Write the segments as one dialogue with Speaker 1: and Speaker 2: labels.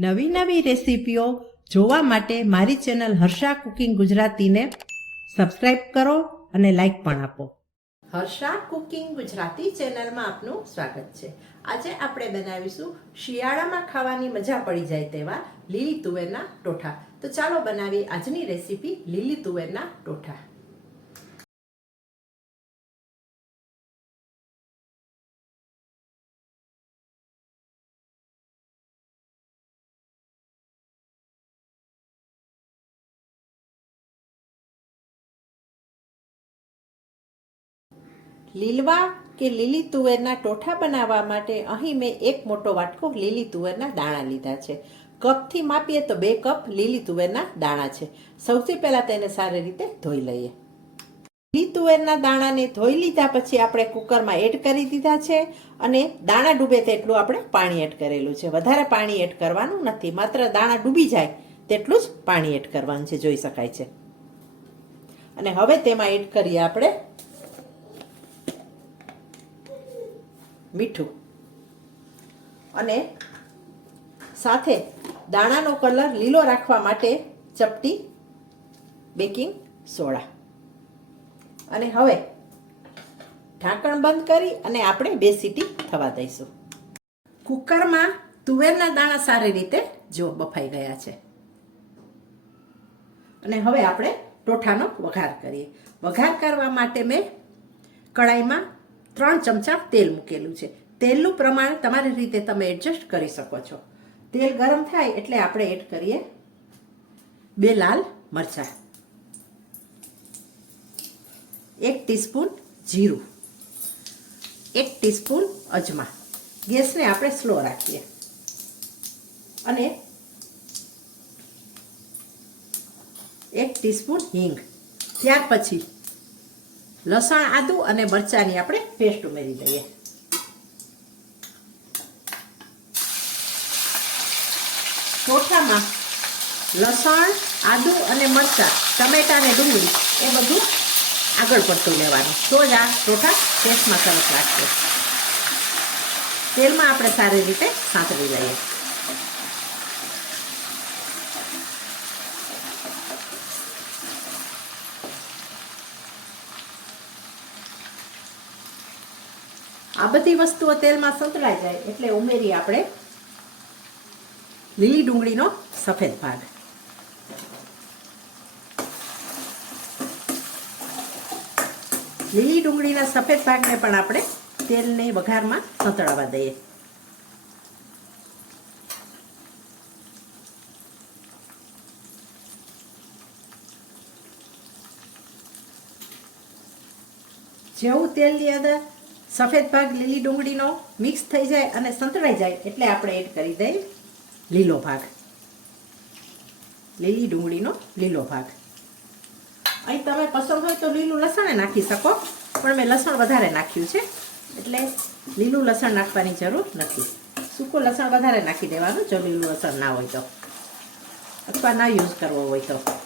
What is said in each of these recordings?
Speaker 1: નવી નવી રેસીપીઓ જોવા માટે મારી ચેનલ હર્ષા કુકિંગ ગુજરાતીને સબસ્ક્રાઇબ કરો અને લાઈક પણ આપો. હર્ષા કુકિંગ ગુજરાતી ચેનલમાં આપનું સ્વાગત છે. આજે આપણે બનાવીશું શિયાળામાં ખાવાની મજા પડી જાય તેવા લીલી તુવેરના ટોઠા. તો ચાલો બનાવીએ આજની રેસીપી લીલી તુવેરના ટોઠા. લીલવા કે લીલી તુવેરના ટોઠા બનાવવા માટે અહીં મેં એક મોટો વાટકો લીલી તુવેરના દાણા લીધા છે. કપથી માપીએ તો બે કપ લીલી તુવેરના દાણા છે. સૌથી પહેલાં તેને સારી રીતે ધોઈ લઈએ. લીલી તુવેરના દાણાને ધોઈ લીધા પછી આપણે કુકરમાં એડ કરી દીધા છે અને દાણા ડૂબે તેટલું આપણે પાણી એડ કરેલું છે. વધારે પાણી એડ કરવાનું નથી. માત્ર દાણા ડૂબી જાય તેટલું જ પાણી એડ કરવાનું છે, જોઈ શકાય છે. અને હવે તેમાં એડ કરીએ આપણે મીઠું. અને સાથે દાણાનો કલર લીલો રાખવા માટે ચપટી બેકિંગ સોડા. અને હવે ઢાંકણ બંધ કરી અને આપણે બે સીટી થવા દઈશું. કુકરમાં તુવેરના દાણા સારી રીતે જો બફાઈ ગયા છે. અને હવે આપણે ટોઠાનો વઘાર કરીએ. વઘાર કરવા માટે મેં કડાઈમાં ત્રણ ચમચા તેલ મૂકેલું છે. તેલનું પ્રમાણ તમારી રીતે તમે એડજસ્ટ કરી શકો છો. તેલ ગરમ થાય એટલે આપણે એડ કરીએ બે લાલ મરચાં. એક ટીસ્પૂન જીરું. એક ટીસ્પૂન અજમા. ગેસને આપણે સ્લો રાખીએ. અને એક ટીસ્પૂન હિંગ. ત્યાર પછી લસણ, આદુ અને મરચાંની આપણે પેસ્ટ ઉમેરી દઈએ. ચોથામાં લસણ, આદુ અને મરચાં, ટમેટા અને ડુંગળી એ બધું આગળ પડતું લેવાનું તો જ આ ચોથા ટેસ્ટમાં સરસ લાગશે. તેલમાં આપણે સારી રીતે સાંતળી લઈએ. આ બધી વસ્તુઓ તેલમાં સંતળાઈ જાય એટલે ઉમેરી આપણે લીલી ડુંગળીનો સફેદ ભાગ. લીલી ડુંગળીના સફેદ ભાગને પણ આપણે તેલને વઘારમાં સંતળાવા દઈએ. જેવું તેલની અંદર સફેદ ભાગ લીલી ડુંગળીનો મિક્સ થઈ જાય અને સંતળાઈ જાય એટલે આપણે એડ કરી દઈએ લીલો ભાગ. લીલી ડુંગળીનો લીલો ભાગ. અહીં તમે પસંદ હોય તો લીલું લસણ નાખી શકો, પણ મેં લસણ વધારે નાખ્યું છે, એટલે લીલું લસણ નાખવાની જરૂર નથી. સૂકું લસણ વધારે નાખી દેવાનું, જો લીલું લસણ ના હોય તો. અથવા ના યુઝ કરવો હોય તો.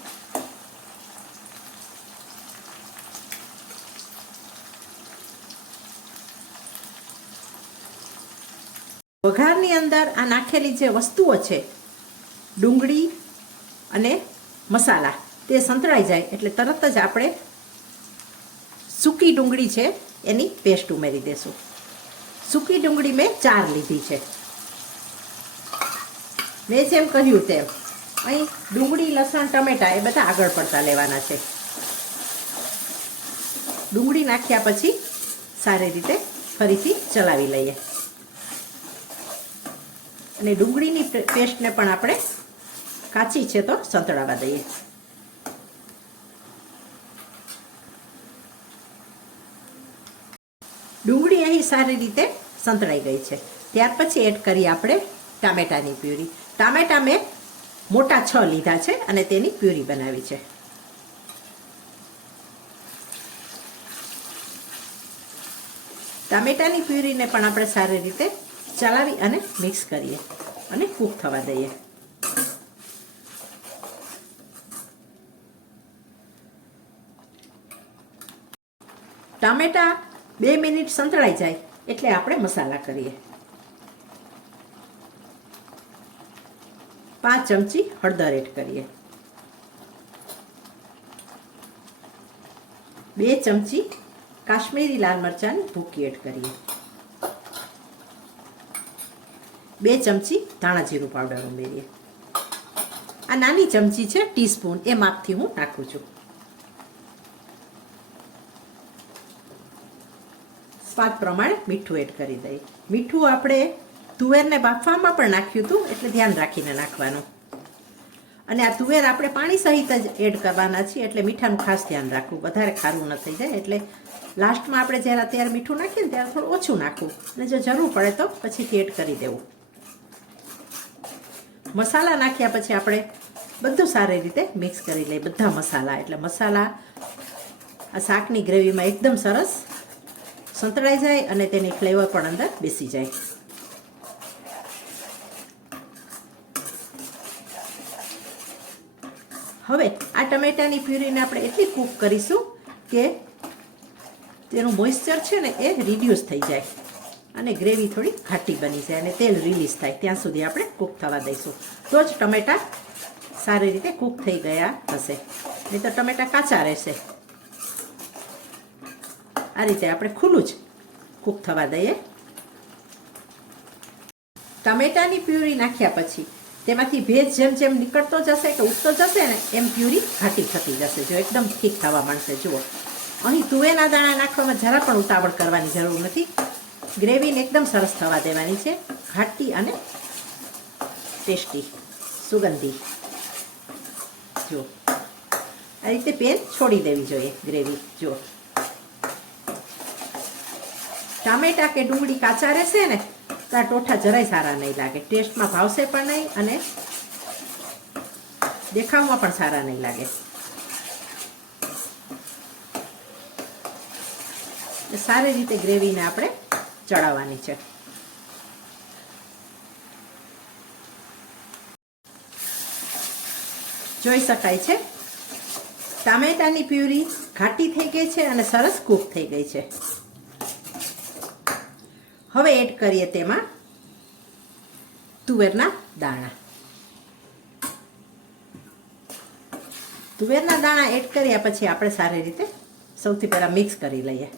Speaker 1: વઘારની અંદર આ નાખેલી જે વસ્તુઓ છે, ડુંગળી અને મસાલા, તે સંતળાઈ જાય એટલે તરત જ આપણે સૂકી ડુંગળી છે એની પેસ્ટ ઉમેરી દેશું. સૂકી ડુંગળી મેં ચાર લીધી છે. મેં જેમ કહ્યું તેમ, અહીં ડુંગળી, લસણ, ટમેટા એ બધા આગળ પડતા લેવાના છે. ડુંગળી નાખ્યા પછી સારી રીતે ફરીથી ચલાવી લઈએ. અને ડુંગળીની પેસ્ટને પણ આપણે કાચી છે તો સંતળાવા દઈએ. ડુંગળી અહીં સારી રીતે સંતળાઈ ગઈ છે. ત્યાર પછી એડ કરીએ આપણે ટામેટાની પ્યુરી. ટામેટા મેં મોટા છ લીધા છે અને તેની પ્યુરી બનાવી છે. ટામેટાની પ્યુરીને પણ આપણે સારી રીતે ચલાવી અને મિક્સ કરીએ અને કૂક થવા દઈએ. ટામેટા બે મિનિટ સંતળાઈ જાય એટલે આપણે મસાલા કરીએ. પાંચ ચમચી હળદર એડ કરીએ. બે ચમચી કાશ્મીરી લાલ મરચાંની ભૂકી એડ કરીએ. બે ચમચી ધાણા જીરું પાવડર ઉમેરીએ. આ નાની ચમચી છે ટીસ્પૂન એ માપથી હું નાખું છું. સ્વાદ પ્રમાણે મીઠું એડ કરી દઈએ. મીઠું આપણે તુવેરને બાફવામાં પણ નાખ્યું હતું, એટલે ધ્યાન રાખીને નાખવાનું. અને આ તુવેર આપણે પાણી સહિત જ એડ કરવાના છીએ, એટલે મીઠાનું ખાસ ધ્યાન રાખવું. વધારે ખારું ન થઈ જાય, એટલે લાસ્ટમાં આપણે જ્યારે અત્યારે મીઠું નાખીએ ને ત્યારે થોડું ઓછું નાખવું. અને જો જરૂર પડે તો પછીથી એડ કરી દેવું. મસાલા નાખ્યા પછી આપણે બધું સારી રીતે મિક્સ કરી લઈએ. બધા મસાલા, એટલે મસાલા આ શાકની ગ્રેવીમાં એકદમ સરસ સંતળાઈ જાય અને તેની ફ્લેવર પણ અંદર બેસી જાય. હવે આ ટમેટાની પ્યુરીને આપણે એટલી કૂક કરીશું કે તેનું મોઇશ્ચર છે ને એ રિડ્યુસ થઈ જાય. અને ગ્રેવી થોડી ઘાટી બની જાય અને તેલ રિલીઝ થાય. ત્યાં સુધી આપણે કૂક થવા દઈશું. તો જ ટમેટા સારી રીતે કૂક થઈ ગયા હશે. નહીં તો ટમેટા કાચા રહેશે. આ રીતે આપણે ખુલ્લું જ કૂક થવા દઈએ. ટમેટાની પ્યુરી નાખ્યા પછી તેમાંથી ભેજ જેમ જેમ નીકળતો જશે કે ઉગતો જશે ને એમ પ્યુરી ઘાટી થતી જશે. જો એકદમ ઠીક થવા માંડશે. જુઓ. અહીં તુવેરના દાણા નાખવામાં જરા પણ ઉતાવળ કરવાની જરૂર નથી. ગ્રેવીને એકદમ સરસ થવા દેવાની છે. ઘાટી અને ટેસ્ટી, સુગંધી. જુઓ આ રીતે પેન છોડી દેવી જોઈએ ગ્રેવી જુઓ ટામેટા કે ડુંગળી કાચા રહેશે ને, તો આ ટોઠા જરાય સારા નહીં લાગે. ટેસ્ટમાં ભાવશે પણ નહીં અને દેખાવમાં પણ સારા નહીં લાગે. સારી રીતે ગ્રેવીને આપણે ચડાવવાની છે. જોઈ શકાય છે? ટામેટાની પ્યુરી ઘાટી થઈ ગઈ છે અને સરસ કૂક થઈ ગઈ છે. હવે એડ કરીએ તેમાં તુવેરના દાણા. તુવેરના દાણા એડ કર્યા પછી આપણે સારી રીતે સૌથી પહેલાં મિક્સ કરી લઈએ.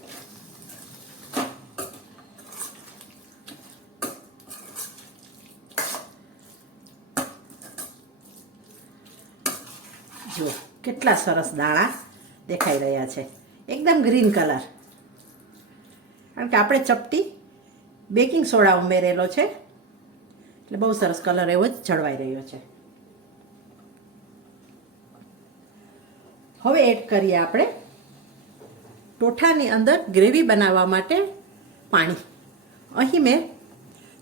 Speaker 1: જો કેટલા સરસ દાણા દેખાઈ રહ્યા છે. એકદમ ગ્રીન કલર. કારણ કે આપણે ચપટી બેકિંગ સોડા ઉમેરેલો છે, એટલે બહુ સરસ કલર એવો જ જળવાઈ રહ્યો છે. હવે એડ કરીએ આપણે ટોઠાની અંદર ગ્રેવી બનાવવા માટે પાણી. અહીં મેં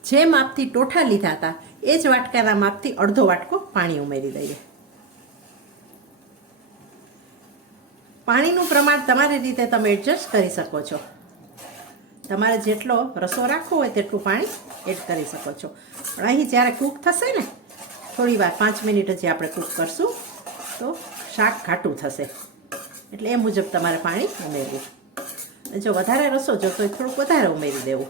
Speaker 1: જે માપથી ટોઠા લીધા હતા, એ જ વાટકાના માપથી અડધો વાટકો પાણી ઉમેરી દઈએ. પાણીનું પ્રમાણ તમારી રીતે તમે એડજસ્ટ કરી શકો છો. તમારે જેટલો રસો રાખવો હોય તેટલું પાણી એડ કરી શકો છો. પણ અહીં જ્યારે કૂક થશે ને, થોડી વાર, પાંચ મિનિટ જે આપણે કૂક કરશું, તો શાક ઘાટું થશે. એટલે એ મુજબ તમારે પાણી ઉમેરવું. જો વધારે રસો જોતો હોય થોડુંક વધારે ઉમેરી દેવું.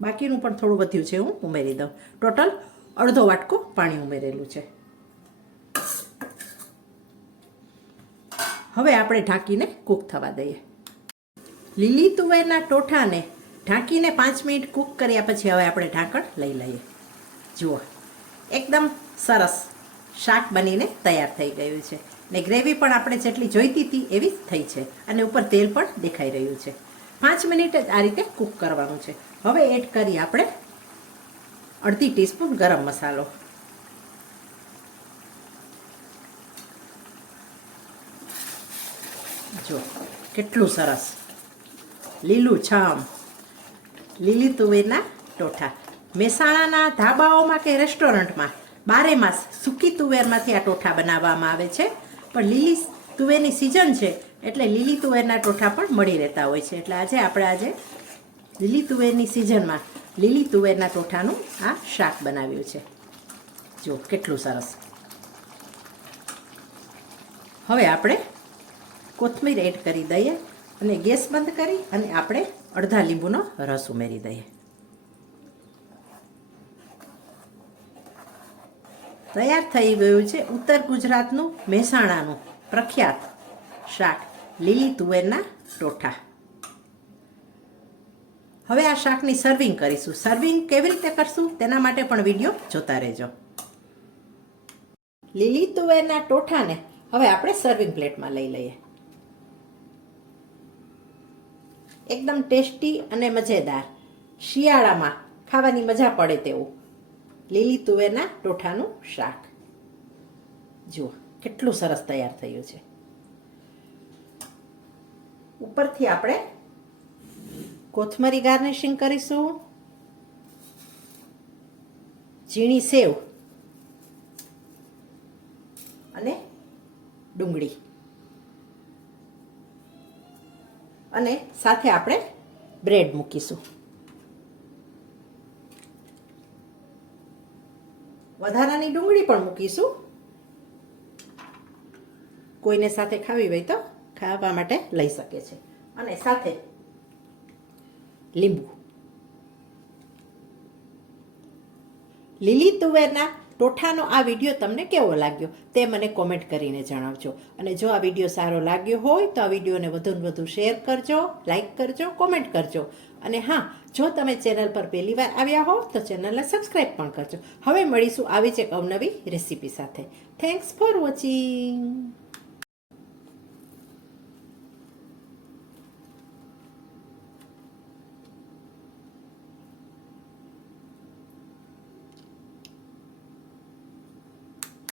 Speaker 1: બાકીનું પણ થોડું વધ્યું છે, હું ઉમેરી દઉં. ટોટલ અડધો વાટકો પાણી ઉમેરેલું છે. હવે આપણે ઢાંકીને કૂક થવા દઈએ. લીલી તુવેરના ટોઠાને ઢાંકીને પાંચ મિનિટ કૂક કર્યા પછી હવે આપણે ઢાંકણ લઈ લઈએ. જુઓ, એકદમ સરસ શાક બનીને તૈયાર થઈ ગયું છે. ને ગ્રેવી પણ આપણે જેટલી જોઈતી હતી એવી થઈ છે અને ઉપર તેલ પણ દેખાઈ રહ્યું છે. પાંચ મિનિટ જ આ રીતે કૂક કરવાનું છે. હવે એડ કરી આપણે અડધી ટીસ્પૂન ગરમ મસાલો. જો, કેટલું સરસ. લીલું છમ. લીલી તુવેરના ટોઠા. મહેસાણાના ધાબાઓમાં કે રેસ્ટોરન્ટમાં? બારે માસ સૂકી તુવેરમાંથી આ ટોઠા બનાવવામાં આવે છે. પણ લીલી તુવેરની સિઝન છે, એટલે લીલી તુવેરના ટોઠા પણ મળી રહેતા હોય છે. એટલે આજે આપણે આજે લીલી તુવેરની સિઝનમાં લીલી તુવેરના ટોઠાનું આ શાક બનાવ્યું છે. જો, કેટલું સરસ. હવે આપણે કોથમીર એડ કરી દઈએ અને ગેસ બંધ કરી અને આપણે અડધા લીંબુનો રસ ઉમેરી દઈએ. તૈયાર થઈ ગયું છે ઉત્તર ગુજરાતનું મહેસાણાનું પ્રખ્યાત શાક લીલી તુવેરના ટોઠા હવે આ શાકની સર્વિંગ કરીશું. સર્વિંગ કેવી રીતે કરશું તેના માટે પણ વીડિયો જોતા રહેજો. લીલી તુવેરના ટોઠાને હવે આપણે સર્વિંગ પ્લેટમાં લઈ લઈએ. એકદમ ટેસ્ટી અને મજેદાર. શિયાળામાં ખાવાની મજા પડે તેવું. લીલી તુવેરના ટોઠાનું શાક. જુઓ, કેટલું સરસ તૈયાર થયું છે. ઉપરથી આપણે કોથમરી ગાર્નિશિંગ કરીશું. ઝીણી સેવ. અને ડુંગળી. અને સાથે આપણે બ્રેડ મૂકીશું. વધારાની ડુંગળી પણ મૂકીશું. કોઈને સાથે ખાવી હોય તો ખાવા માટે લઈ શકે છે. અને સાથે લીંબુ. લીલી તુવેરના ટોઠાનો આ વીડિયો તમને કેવો લાગ્યો તે મને કોમેન્ટ કરીને જણાવજો. અને જો આ વીડિયો સારો લાગ્યો હોય તો આ વિડીયોને વધુને વધુ શેર કરજો લાઈક કરજો કોમેન્ટ કરજો. અને હા, જો તમે ચેનલ પર પહેલી વાર આવ્યા હો તો ચેનલને સબસ્ક્રાઈબ પણ કરજો. હવે મળીશું આવી જ એક અવનવી રેસીપી સાથે. Thanks for watching